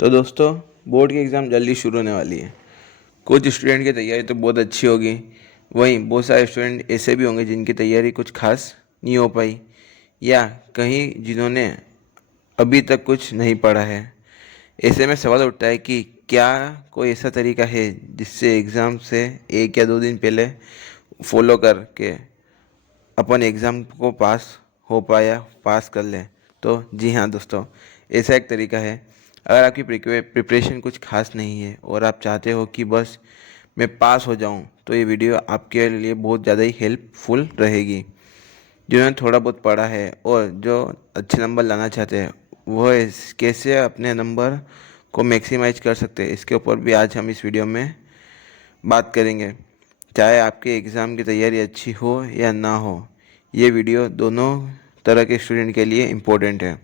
तो दोस्तों, बोर्ड की एग्ज़ाम जल्दी शुरू होने वाली है। कुछ स्टूडेंट की तैयारी तो बहुत अच्छी होगी, वहीं बहुत सारे स्टूडेंट ऐसे भी होंगे जिनकी तैयारी कुछ खास नहीं हो पाई, या कहीं जिन्होंने अभी तक कुछ नहीं पढ़ा है। ऐसे में सवाल उठता है कि क्या कोई ऐसा तरीका है जिससे एग्ज़ाम से 1 या 2 दिन पहले फॉलो करके अपन एग्ज़ाम को पास कर लें। तो जी हाँ दोस्तों, ऐसा एक तरीका है। अगर आपकी प्रिपरेशन कुछ खास नहीं है और आप चाहते हो कि बस मैं पास हो जाऊं, तो ये वीडियो आपके लिए बहुत ज़्यादा ही हेल्पफुल रहेगी। जिन्होंने थोड़ा बहुत पढ़ा है और जो अच्छे नंबर लाना चाहते हैं, वह कैसे अपने नंबर को मैक्सिमाइज कर सकते हैं, इसके ऊपर भी आज हम इस वीडियो में बात करेंगे। चाहे आपके एग्ज़ाम की तैयारी अच्छी हो या ना हो, ये वीडियो दोनों तरह के स्टूडेंट के लिए इम्पोर्टेंट है।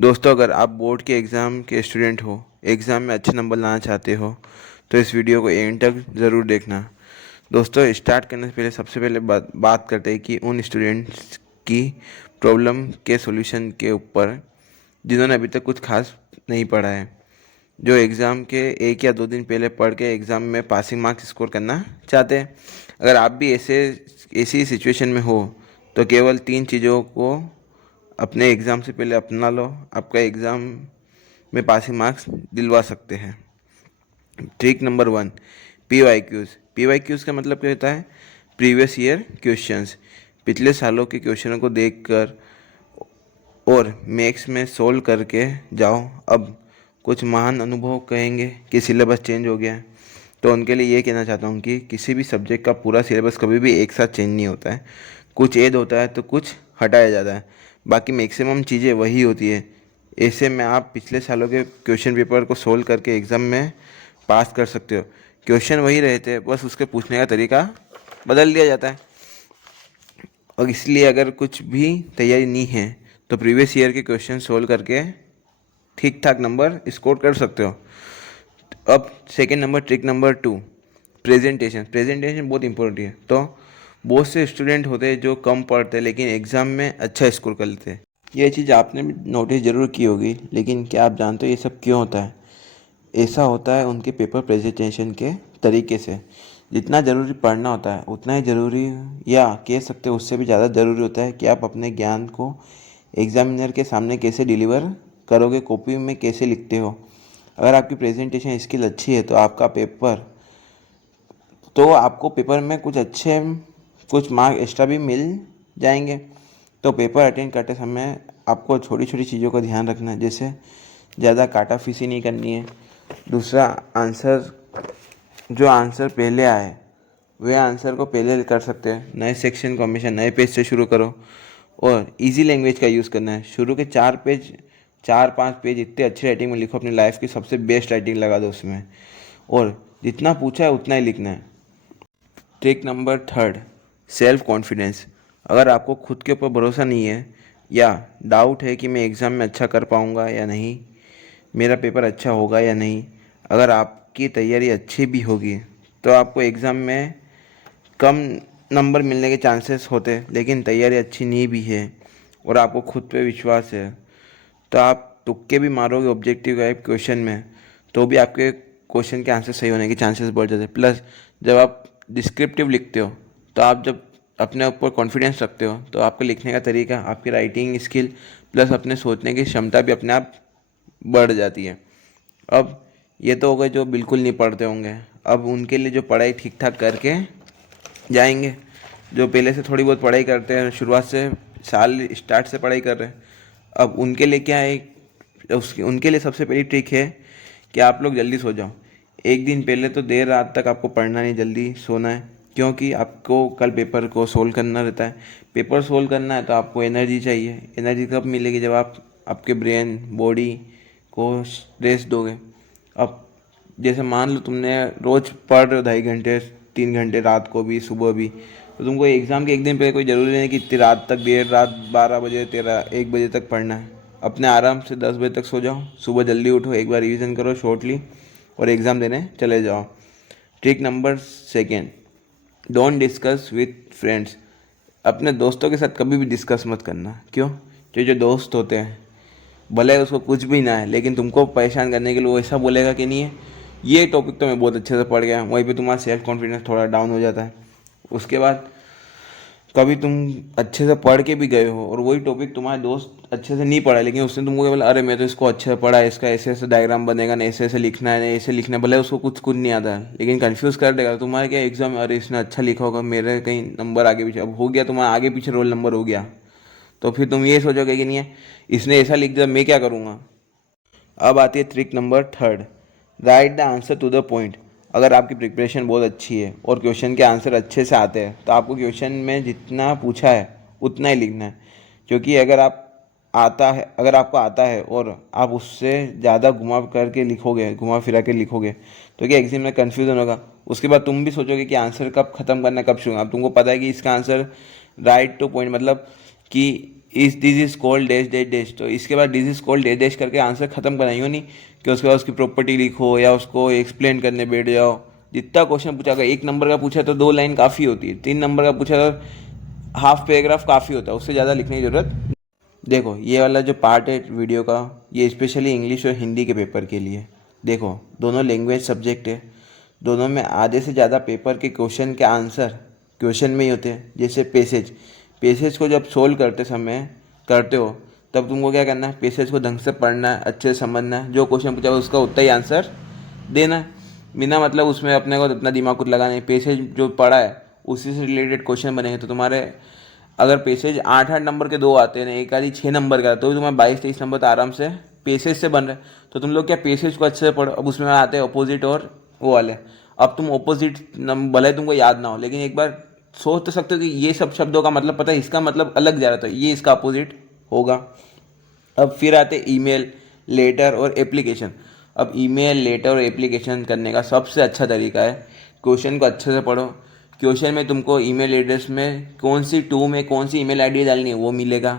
दोस्तों, अगर आप बोर्ड के एग्ज़ाम के स्टूडेंट हो, एग्ज़ाम में अच्छे नंबर लाना चाहते हो, तो इस वीडियो को एंड तक ज़रूर देखना। दोस्तों, स्टार्ट करने से पहले सबसे पहले बात करते हैं कि उन स्टूडेंट्स की प्रॉब्लम के सॉल्यूशन के ऊपर जिन्होंने अभी तक कुछ खास नहीं पढ़ा है, जो एग्ज़ाम के 1 या 2 दिन पहले पढ़ के एग्ज़ाम में पासिंग मार्क्स स्कोर करना चाहते हैं। अगर आप भी ऐसी सिचुएशन में हो, तो केवल 3 चीज़ों को अपने एग्ज़ाम से पहले अपना लो, आपका एग्ज़ाम में पासिंग मार्क्स दिलवा सकते हैं। Trick number 1, PYQs। PYQs का मतलब क्या होता है? Previous year questions. पिछले सालों के क्वेश्चनों को देखकर और मैथ्स में सोल्व करके जाओ। अब कुछ महान अनुभव कहेंगे कि सिलेबस चेंज हो गया है, तो उनके लिए ये कहना चाहता हूँ कि किसी भी सब्जेक्ट का पूरा सिलेबस कभी भी एक साथ चेंज नहीं होता है। कुछ ऐड होता है तो कुछ हटाया जाता है, बाकी मैक्सिमम चीज़ें वही होती है। ऐसे में आप पिछले सालों के क्वेश्चन पेपर को सोल्व करके एग्ज़ाम में पास कर सकते हो। क्वेश्चन वही रहते हैं, बस उसके पूछने का तरीका बदल दिया जाता है। और इसलिए अगर कुछ भी तैयारी नहीं है, तो प्रीवियस ईयर के क्वेश्चन सोल्व करके ठीक ठाक नंबर स्कोर कर सकते हो। अब second number, trick number 2, presentation. Presentation बहुत इंपॉर्टेंट है। तो बहुत से स्टूडेंट होते हैं जो कम पढ़ते हैं लेकिन एग्ज़ाम में अच्छा स्कोर कर लेते हैं। ये चीज़ आपने भी नोटिस ज़रूर की होगी, लेकिन क्या आप जानते हो ये सब क्यों होता है? ऐसा होता है उनके पेपर प्रेजेंटेशन के तरीके से। जितना ज़रूरी पढ़ना होता है, उतना ही ज़रूरी, या कह सकते हो उससे भी ज़्यादा ज़रूरी होता है कि आप अपने ज्ञान को एग्जामिनर के सामने कैसे डिलीवर करोगे, कॉपी में कैसे लिखते हो। अगर आपकी प्रेजेंटेशन स्किल अच्छी है, तो आपको पेपर में कुछ मार्क एक्स्ट्रा भी मिल जाएंगे। तो पेपर अटेंड करते समय आपको छोटी छोटी चीज़ों का ध्यान रखना है, जैसे ज़्यादा काटाफीसी नहीं करनी है। दूसरा, जो आंसर पहले आए वह आंसर को पहले कर सकते हैं। नए सेक्शन को हमेशा नए पेज से शुरू करो और इजी लैंग्वेज का यूज़ करना है। शुरू के 4-5 पेज इतने अच्छी राइटिंग में लिखो, अपनी लाइफ की सबसे बेस्ट राइटिंग लगा दो उसमें, और जितना पूछा है उतना ही लिखना है। Trick number 3, self confidence. अगर आपको खुद के ऊपर भरोसा नहीं है या डाउट है कि मैं एग्ज़ाम में अच्छा कर पाऊँगा या नहीं, मेरा पेपर अच्छा होगा या नहीं, अगर आपकी तैयारी अच्छी भी होगी तो आपको एग्ज़ाम में कम नंबर मिलने के चांसेस होते हैं। लेकिन तैयारी अच्छी नहीं भी है और आपको खुद पे विश्वास है, तो आप तुक्के भी मारोगे ऑब्जेक्टिव टाइप क्वेश्चन में, तो भी आपके क्वेश्चन के आंसर सही होने के चांसेस बढ़ जाते हैं। प्लस जब आप डिस्क्रिप्टिव लिखते हो, तो आप जब अपने ऊपर कॉन्फिडेंस रखते हो, तो आपके लिखने का तरीका, आपकी राइटिंग स्किल प्लस अपने सोचने की क्षमता भी अपने आप बढ़ जाती है। अब ये तो हो गए जो बिल्कुल नहीं पढ़ते होंगे। अब उनके लिए जो पढ़ाई ठीक ठाक करके जाएंगे, जो पहले से थोड़ी बहुत पढ़ाई करते हैं, शुरुआत से साल स्टार्ट से पढ़ाई कर रहे हैं, अब उनके लिए क्या है, उनके लिए सबसे पहली ट्रिक है कि आप लोग जल्दी सो जाओ। एक दिन पहले तो देर रात तक आपको पढ़ना नहीं, जल्दी सोना है, क्योंकि आपको कल पेपर को सोल्व करना रहता है। पेपर सोल्व करना है तो आपको एनर्जी चाहिए। एनर्जी कब मिलेगी? जब आप आपके ब्रेन बॉडी को रेस्ट दोगे। अब जैसे मान लो तुमने रोज़ पढ़ रहे हो 2.5 घंटे 3 घंटे, रात को भी सुबह भी, तो तुमको एग्ज़ाम के एक दिन पहले कोई ज़रूरी नहीं कि इतनी रात तक, देर रात 12 बजे 1 बजे तक पढ़ना है। अपने आराम से 10 बजे तक सो जाओ, सुबह जल्दी उठो, एक बार रिवीजन करो शॉर्टली और एग्ज़ाम देने चले जाओ। Trick number 2, don't discuss with friends. अपने दोस्तों के साथ कभी भी डिस्कस मत करना। क्यों? जो जो दोस्त होते हैं भले उसको कुछ भी ना है, लेकिन तुमको परेशान करने के लिए वो ऐसा बोलेगा कि नहीं है। ये टॉपिक तो मैं बहुत अच्छे से पढ़ गया, वहीं पे तुम्हारा सेल्फ कॉन्फिडेंस थोड़ा डाउन हो जाता है। उसके बाद कभी तुम अच्छे से पढ़ के भी गए हो और वही टॉपिक तुम्हारे दोस्त अच्छे से नहीं पढ़ा, लेकिन उसने तुमको क्या बोला, अरे मैं तो इसको अच्छे से पढ़ा है, इसका ऐसे ऐसे डायग्राम बनेगा ना, ऐसे ऐसे लिखना है ना, ऐसे लिखना है, भले उसको कुछ कुछ नहीं आता है, लेकिन कंफ्यूज कर देगा तुम्हारे क्या एग्जाम में, अरे इसने अच्छा लिखा होगा, मेरे कहीं नंबर आगे पीछे, अब हो गया तुम्हारा आगे पीछे रोल नंबर हो गया, तो फिर तुम ये सोचोगे कि नहीं है इसने ऐसा लिख दिया, मैं क्या करूँगा। अब आती है trick number third, write the answer to the point. अगर आपकी प्रिपरेशन बहुत अच्छी है और क्वेश्चन के आंसर अच्छे से आते हैं तो आपको क्वेश्चन में जितना पूछा है उतना ही लिखना है, क्योंकि अगर आपको आता है और आप उससे ज़्यादा घुमा करके लिखोगे, घुमा फिरा के लिखोगे, तो क्या एग्जाम में कन्फ्यूज़न होगा। उसके बाद तुम भी सोचोगे कि आंसर कब ख़त्म करना है, कब शुरू। अब तुमको पता है कि इसका आंसर राइट टू पॉइंट मतलब कि this is called dash dash dash, तो इसके बाद this is called dash dash करके आंसर खत्म कराइयो नहीं कि उसके बाद उसकी प्रॉपर्टी लिखो या उसको एक्सप्लेन करने बैठ जाओ। जितना क्वेश्चन पूछा, अगर 1 नंबर का पूछा तो 2 लाइन काफ़ी होती है, 3 नंबर का पूछा तो हाफ पैराग्राफ काफ़ी होता है, उससे ज़्यादा लिखने की ज़रूरत। देखो ये वाला जो पार्ट है वीडियो का, ये स्पेशली इंग्लिश और हिंदी के पेपर के लिए। देखो दोनों लैंग्वेज सब्जेक्ट है, दोनों में आधे से ज़्यादा पेपर के क्वेश्चन के आंसर क्वेश्चन में ही होते हैं। जैसे पैसेज को जब सोल्व करते हो तब तुमको क्या करना है, पैसेज को ढंग से पढ़ना है, अच्छे से समझना है, जो क्वेश्चन पूछा है उसका उतना ही आंसर देना है, बिना मतलब उसमें अपने को अपना दिमाग कुछ लगाना है। पैसेज जो पढ़ा है उसी से रिलेटेड क्वेश्चन बनेंगे, तो तुम्हारे अगर पैसेज 8-8 नंबर के 2 आते हैं ना, एक आधी 6 नंबर का, तो भी तुम्हारे 22-23 नंबर तो आराम से पैसेज से बन रहे। तो तुम लोग क्या पैसेज को अच्छे से पढ़ो। अब उसमें आते हैं अपोजिट और वो वाले। अब तुम अपोजिट भले तुमको याद ना हो, लेकिन एक बार सोच तो सकते हो कि ये सब शब्दों का मतलब पता है, इसका मतलब अलग जा रहा था, ये इसका अपोजिट होगा। अब फिर आते ईमेल, लेटर और एप्लीकेशन। अब ईमेल, लेटर और एप्लीकेशन करने का सबसे अच्छा तरीका है, क्वेश्चन को अच्छे से पढ़ो। क्वेश्चन में तुमको ईमेल एड्रेस में कौन सी टू में कौन सी ईमेल आईडी डालनी है वो मिलेगा,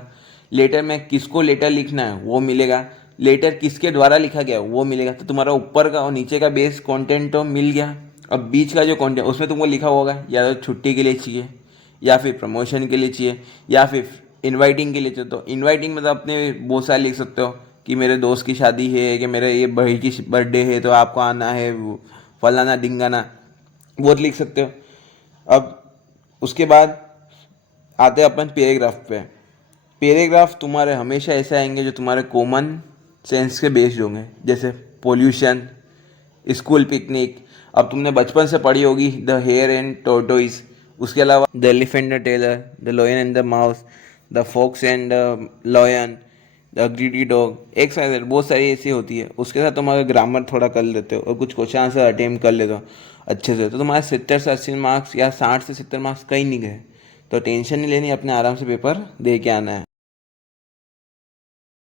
लेटर में किसको लेटर लिखना है वो मिलेगा, लेटर किसके द्वारा लिखा गया वो मिलेगा। तो तुम्हारा ऊपर का और नीचे का बेस कंटेंट तो मिल गया। अब बीच का जो कंटेंट उसमें तुमको लिखा होगा या तो छुट्टी के लिए चाहिए, या फिर प्रमोशन के लिए चाहिए, या फिर इनवाइटिंग के लिए चाहिए। तो इनवाइटिंग में तो अपने बहुत सारे लिख सकते हो कि मेरे दोस्त की शादी है, कि मेरे ये भाई की बर्थडे है तो आपको आना है, फलाना ढिंगाना, वो लिख सकते हो। अब उसके बाद आते हैं अपन पैराग्राफ पे। पैराग्राफ तुम्हारे हमेशा ऐसे आएंगे जो तुम्हारे कॉमन सेंस के बेस्ड होंगे, जैसे पोल्यूशन, स्कूल पिकनिक। अब तुमने बचपन से पढ़ी होगी द हेयर एंड टोर्टोइज, उसके अलावा the elephant and the tailor, the lion and the mouse, the fox and the lion, the greedy dog, एक साथ बहुत सारी ऐसी होती है। उसके साथ तुम अगर ग्रामर थोड़ा कर लेते हो और कुछ क्वेश्चन आंसर अटेम्प्ट कर लेते हो अच्छे से, तो तुम्हारे 70 से 80 मार्क्स या 60 से 70 मार्क्स कहीं नहीं गए। तो टेंशन नहीं लेनी, अपने आराम से पेपर दे के आना है।